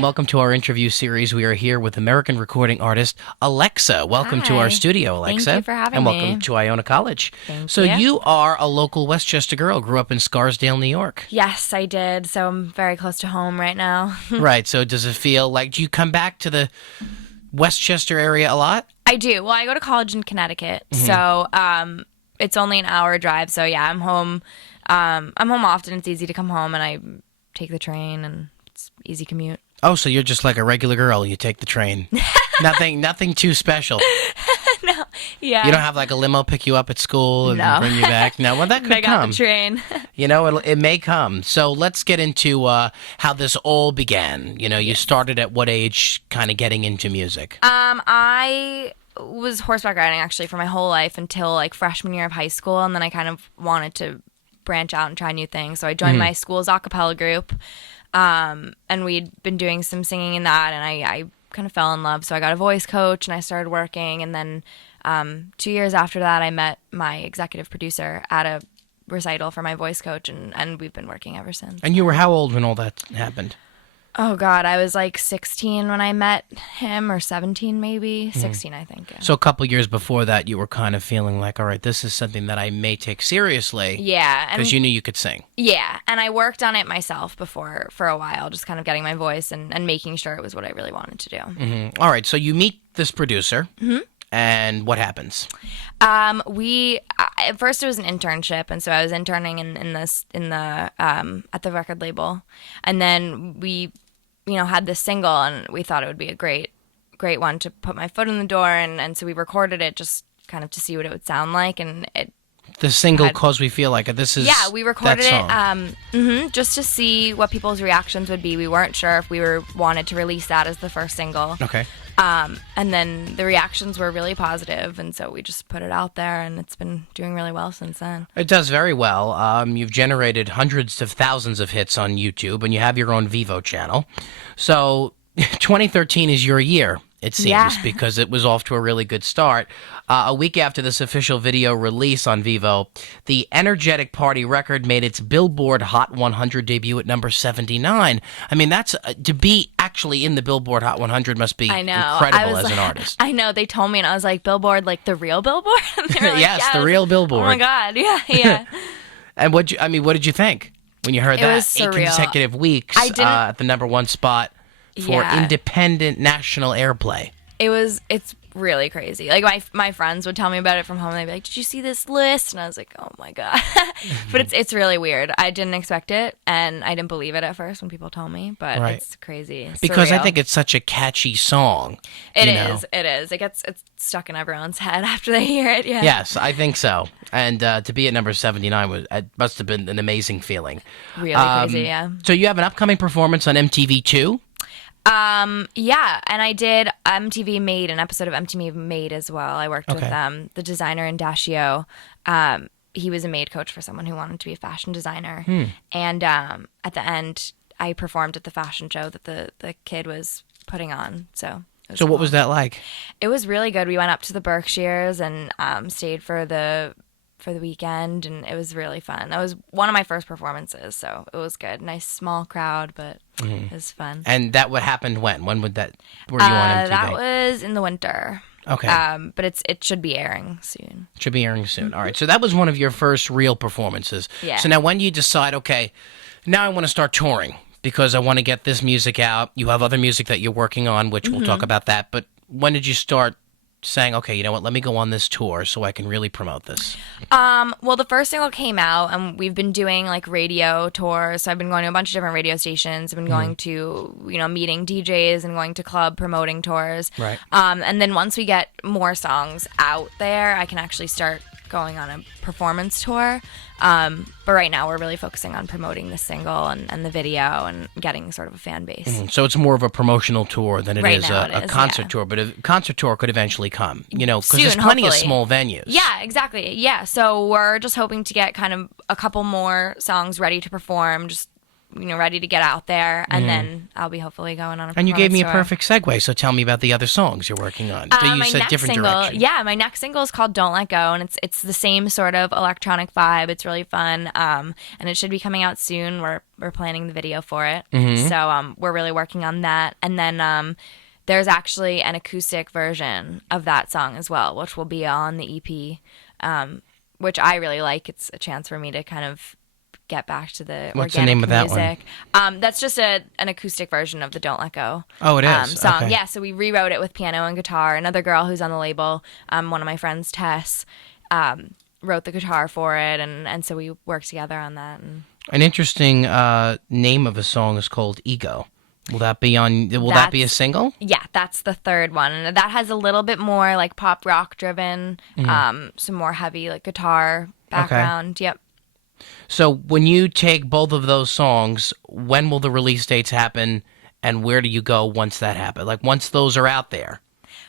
and welcome to our interview series. We are here with American recording artist Alexa. Welcome to our studio, Alexa. Thank you for having me. And me. welcome to Iona College. Thank so you are a local Westchester girl, grew up in Scarsdale, New York. Yes, I did. So I'm very close to home right now. Right. So does it feel like, do you come back to the Westchester area a lot? I do. Well, I go to college in Connecticut. So it's only an hour drive. So yeah, I'm home. I'm home often. It's easy to come home, and I take the train, and it's easy commute. Oh, so you're just like a regular girl. You take the train. Nothing too special. No, yeah. You don't have like a limo pick you up at school and bring you back? No, well, that could I got the train. It may come. So let's get into how this all began. You started at what age kind of getting into music? I was horseback riding actually for my whole life until like freshman year of high school, and then I kind of wanted to branch out and try new things. So I joined my school's a cappella group. And we'd been doing some singing in that, and I kind of fell in love. So I got a voice coach, and I started working. And then 2 years after that, I met my executive producer at a recital for my voice coach, and we've been working ever since. And you were how old when all that happened? Oh, God, I was like 16 when I met him, or 17 maybe. 16, I think. Yeah. So a couple years before that, you were kind of feeling like, all right, this is something that I may take seriously. Yeah. Because you knew you could sing. Yeah, and I worked on it myself before for a while, just kind of getting my voice and making sure it was what I really wanted to do. All right, so you meet this producer, and what happens? At first it was an internship, and so I was interning at the record label, and then we, had this single, and we thought it would be a great one to put my foot in the door, and so we recorded it just kind of to see what it would sound like, and it. The single, cause we feel like this is we recorded it just to see what people's reactions would be. We weren't sure if we wanted to release that as the first single. Okay. And then the reactions were really positive, and so we just put it out there, and it's been doing really well since then. It does very well. You've generated hundreds of thousands of hits on YouTube, and you have your own Vivo channel. So 2013 is your year, it seems, because it was off to a really good start. A week after this official video release on Vivo, the Energetic Party record made its Billboard Hot 100 debut at number 79. I mean, that's to be actually in the Billboard Hot 100 must be incredible as an artist. I know. They told me, and I was like, Billboard, like the real Billboard? And they were like, yes, the real Billboard. Oh, my God. Yeah. And what did you think when you heard that? It was surreal. 8 consecutive weeks at the number one spot for independent national airplay. It's really crazy. Like my friends would tell me about it from home. They'd be like, "Did you see this list?" And I was like, "Oh my God!" But it's really weird. I didn't expect it, and I didn't believe it at first when people told me. But it's crazy. It's because surreal. I think it's such a catchy song. It is. It's stuck in everyone's head after they hear it. Yeah. Yes, I think so. And to be at number 79 must have been an amazing feeling. Really crazy. Yeah. So you have an upcoming performance on MTV too. Yeah, and I did MTV Made, an episode of MTV Made as well. I worked with the designer in Dashio. He was a maid coach for someone who wanted to be a fashion designer. And at the end, I performed at the fashion show that the kid was putting on. So what was that like? It was really good. We went up to the Berkshires and stayed for the weekend, and it was really fun. That was one of my first performances, so it was good. Nice small crowd, but it was fun. And that what happened when? When would that? Were you on MTV? That was in the winter. Okay. But it should be airing soon. Should be airing soon. All right. So that was one of your first real performances. Yeah. So now when do you decide, okay, now I want to start touring because I want to get this music out. You have other music that you're working on, which we'll talk about that. But when did you start saying, okay, you know what, let me go on this tour so I can really promote this? Well, the first single came out, and we've been doing like radio tours. So I've been going to a bunch of different radio stations. I've been going to, meeting DJs and going to club promoting tours. Right. And then once we get more songs out there, I can actually start going on a performance tour. But right now we're really focusing on promoting the single and the video and getting sort of a fan base. So it's more of a promotional tour than it Right is now a it is, concert yeah. tour. But a concert tour could eventually come, because Soon, there's plenty of hopefully. small venues. Yeah, exactly. Yeah, so we're just hoping to get kind of a couple more songs ready to perform, just ready to get out there, and then I'll be hopefully going on a And you gave me a performance perfect segue, so tell me about the other songs you're working on. You my said next different single, direction. yeah, my next single is called "Don't Let Go," and it's the same sort of electronic vibe. It's really fun, and it should be coming out soon. We're planning the video for it, so we're really working on that. And then there's actually an acoustic version of that song as well, which will be on the EP, which I really like. It's a chance for me to kind of get back to the What's the organic name of that music. That's just an acoustic version of the "Don't Let Go." Oh, it is? Song. Okay. Yeah, so we rewrote it with piano and guitar. Another girl who's on the label, one of my friends, Tess, wrote the guitar for it, and so we worked together on that. And An interesting name of a song is called Ego. Will that be a single? yeah, that's the third one, and that has a little bit more like pop rock driven, some more heavy like guitar background. Yep. So when you take both of those songs, when will the release dates happen, and where do you go once that happens? Like once those are out there?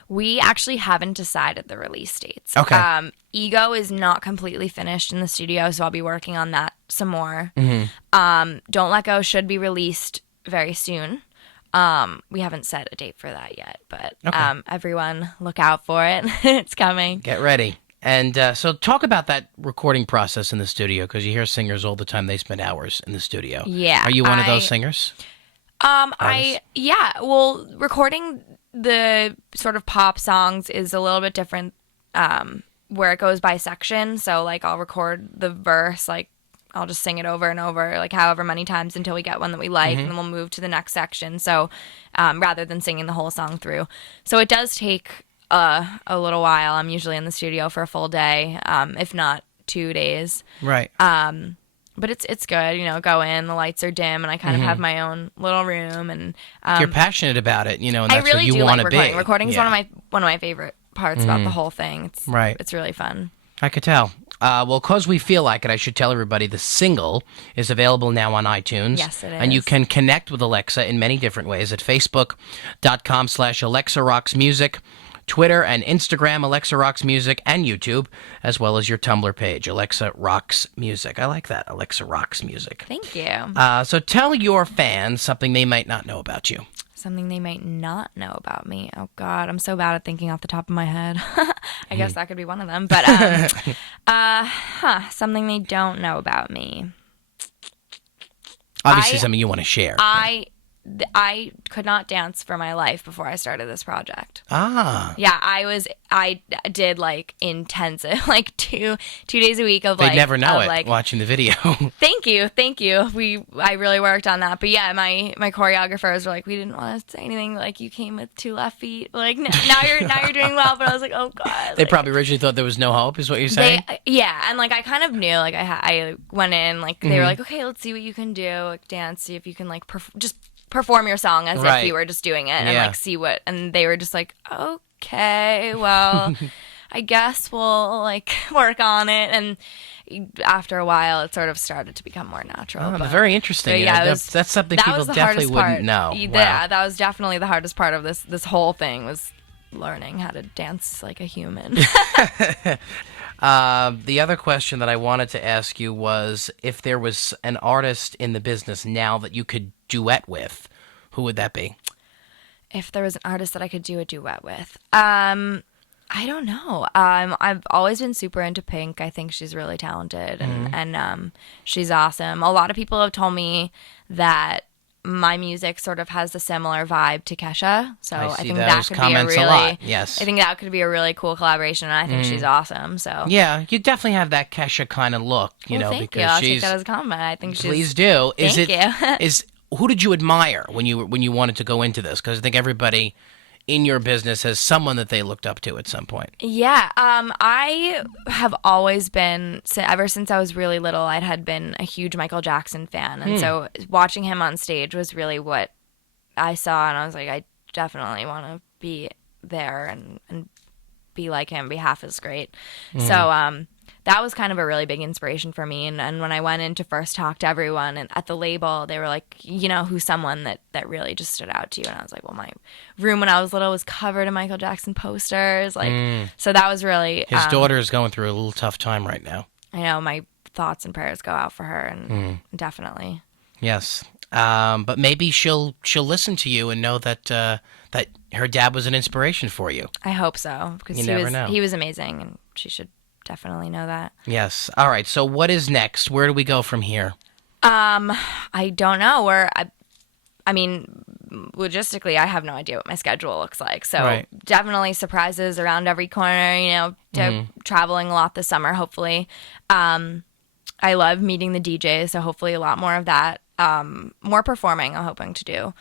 We actually haven't decided the release dates. Okay. Ego is not completely finished in the studio, so I'll be working on that some more. Don't Let Go should be released very soon. We haven't set a date for that yet, but everyone look out for it. It's coming. Get ready. And so talk about that recording process in the studio, because you hear singers all the time, they spend hours in the studio. Yeah. Are you one of those singers? Well, recording the sort of pop songs is a little bit different, where it goes by section. So like I'll record the verse, like I'll just sing it over and over, like however many times until we get one that we like, and then we'll move to the next section. So rather than singing the whole song through. So it does take a little while. I'm usually in the studio for a full day, if not 2 days. Right. But it's good, go in, the lights are dim, and I kind of have my own little room. And You're passionate about it, and I that's really what you do want like to recording. be. Recording is one of my favorite parts about the whole thing. It's really fun. I could tell. Well, because we feel like it, I should tell everybody the single is available now on iTunes. Yes, it is. And you can connect with Alexa in many different ways at facebook.com/AlexaRocksMusic, Twitter and Instagram, Alexa Rocks Music, and YouTube, as well as your Tumblr page, Alexa Rocks Music. I like that, Alexa Rocks Music. Thank you. So tell your fans something they might not know about you. Something they might not know about me. Oh, God, I'm so bad at thinking off the top of my head. I guess that could be one of them. But something they don't know about me. Obviously, something you want to share. I could not dance for my life before I started this project. Ah. Yeah, I did like intensive, like two days a week of They'd like. never know it like, watching the video. Thank you. I really worked on that. But yeah, my choreographers were like, we didn't want to say anything. Like you came with 2 left feet. Like now you're doing well. But I was like, oh God. They probably originally thought there was no hope, is what you're saying? Yeah, and like I kind of knew. Like I went in. Like they were like, okay, let's see what you can do. Like dance. See if you can like just perform your song as if you were just doing it, and like see what. And they were just like, okay, well. I guess we'll like work on it, and after a while, it sort of started to become more natural. Oh, very interesting. Yeah, that's something people definitely wouldn't know. Yeah, that was definitely the hardest part of this whole thing was learning how to dance like a human. The other question that I wanted to ask you was if there was an artist in the business now that you could duet with, who would that be? If there was an artist that I could do a duet with, I don't know. I've always been super into Pink. I think she's really talented and she's awesome. A lot of people have told me that my music sort of has a similar vibe to Kesha. So I think that could be a lot. Yes. I think that could be a really cool collaboration, and I think she's awesome. So yeah, you definitely have that Kesha kind of look, thank you. I'll take that as a compliment. I think she's. Please do. Thank you. Who did you admire when you wanted to go into this? Because I think everybody in your business has someone that they looked up to at some point. Yeah, I have always been, ever since I was really little, I had been a huge Michael Jackson fan. And so watching him on stage was really what I saw. And I was like, I definitely want to be there and be like him, be half as great. So that was kind of a really big inspiration for me. And when I went in to first talk to everyone and at the label, they were like, who's someone that really just stood out to you? And I was like, well, my room when I was little was covered in Michael Jackson posters. So that was really... His daughter is going through a little tough time right now. I know, my thoughts and prayers go out for her, and definitely. Yes. But maybe she'll listen to you and know that that her dad was an inspiration for you. I hope so, because You never know. he was amazing, and she should definitely know that. Yes. All right. So what is next? Where do we go from here? I don't know I mean, logistically, I have no idea what my schedule looks like. So Right. definitely surprises around every corner, traveling a lot this summer, hopefully. I love meeting the DJs, so hopefully a lot more of that. More performing I'm hoping to do.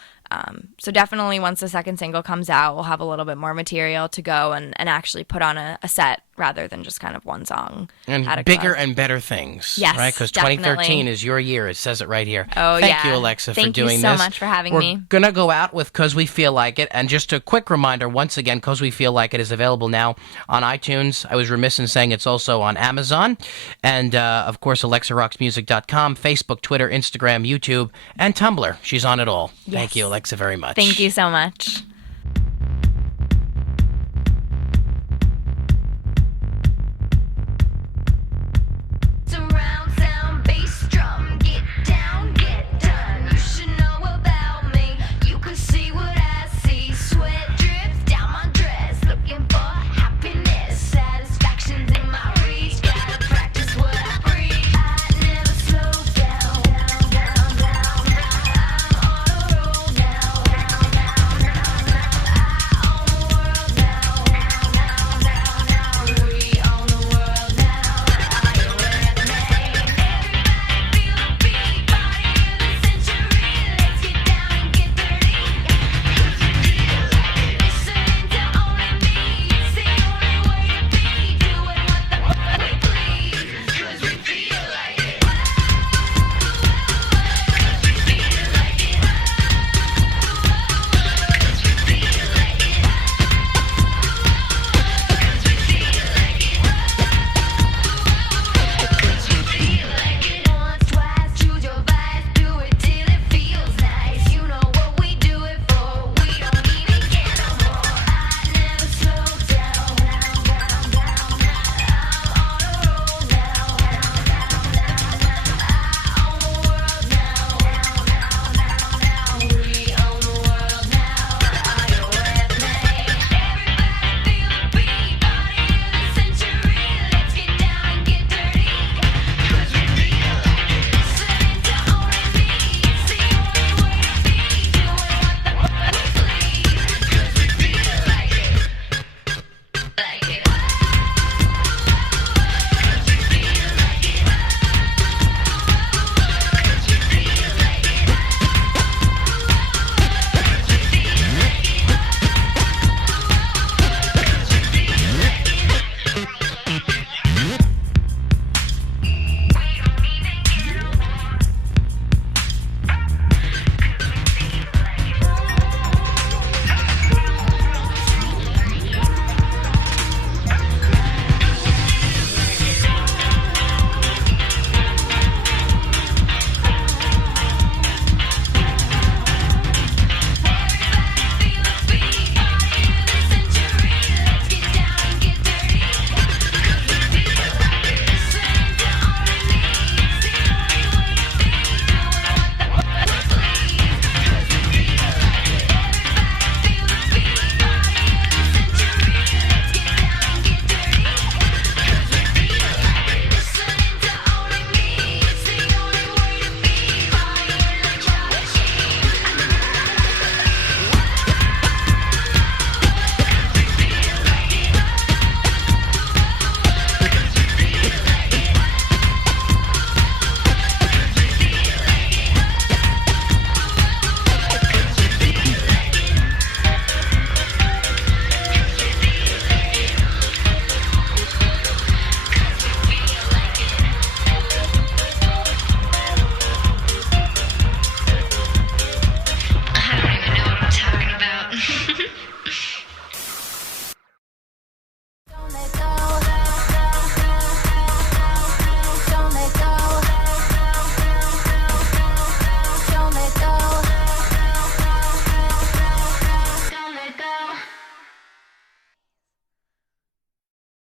So definitely once the second single comes out, we'll have a little bit more material to go and actually put on a set rather than just kind of one song. And at a bigger club. and better things. Yes, Right? Because definitely. 2013 is your year. It says it right here. Oh, Thank yeah. you, Alexa, for Thank you doing so this. much for having We're me. going to go out with 'Cause We Feel Like It. And just a quick reminder, once again, 'Cause We Feel Like It is available now on iTunes. I was remiss in saying it's also on Amazon. And, of course, AlexaRocksMusic.com, Facebook, Twitter, Instagram, YouTube, and Tumblr. She's on it all. Thank Yes. you, Alexa, very much. Thank you so much.